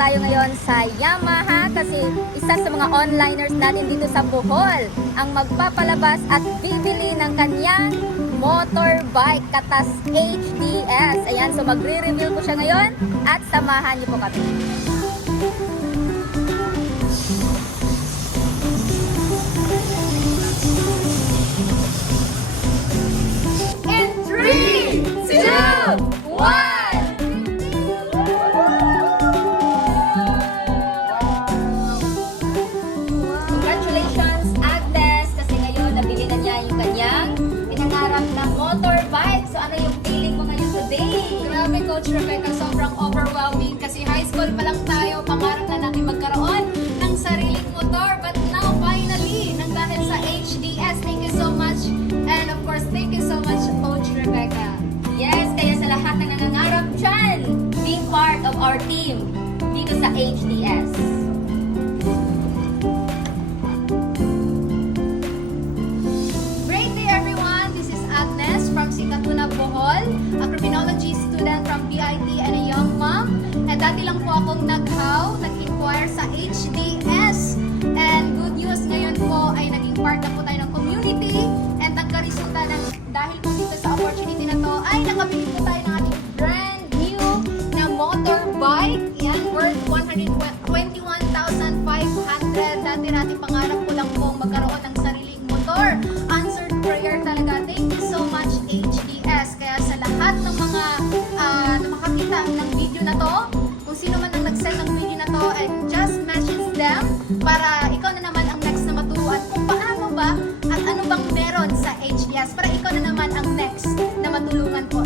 tayo ngayon sa Yamaha kasi isa sa mga onliners natin dito sa Bohol ang magpapalabas at bibili ng kanyang motorbike katas HDS. Ayan, so magre-review ko siya ngayon at samahan niyo po kami. In 3, 2, 1! Congratulations, Agnes! Kasi ngayon, nabili na niya yung kanyang pinangarap na motorbike. So, ano yung feeling mo ngayon today? Grabe, Coach Rebecca, sobrang overwhelming kasi high school pa lang tayo, pangarap na natin magkaroon ng sariling motor. But now, finally, nang dahil sa HDS, thank you so much. And of course, thank you so much, Coach Rebecca. Yes, kaya sa lahat ng nangangarap dyan, be part of our team dito sa HDS. Great day, everyone. This is Agnes from Sikatuna, Bohol, a criminology student from BIT and a young mom. And dati lang po akong nag-inquire sa HDS. And good news, ngayon po ay naging part na po tayo ng community. And nagkaresulta ng dahil po dito sa opportunity na to, ay nakabili po tayo ng ating brand new na motorbike. Yan, worth 121,500. Dati pangarap ko lang po magkaroon ng sariling motor. Answered prayer talaga. Thank you so much, HDS. Kaya sa lahat ng mga na makakita ng video na to, kung sino man ang nag-send ng video na to, and just message them para ikaw na naman ang next na maturuan kung paano ba at ano bang meron sa HDS para ikaw na naman ang next na matulungan po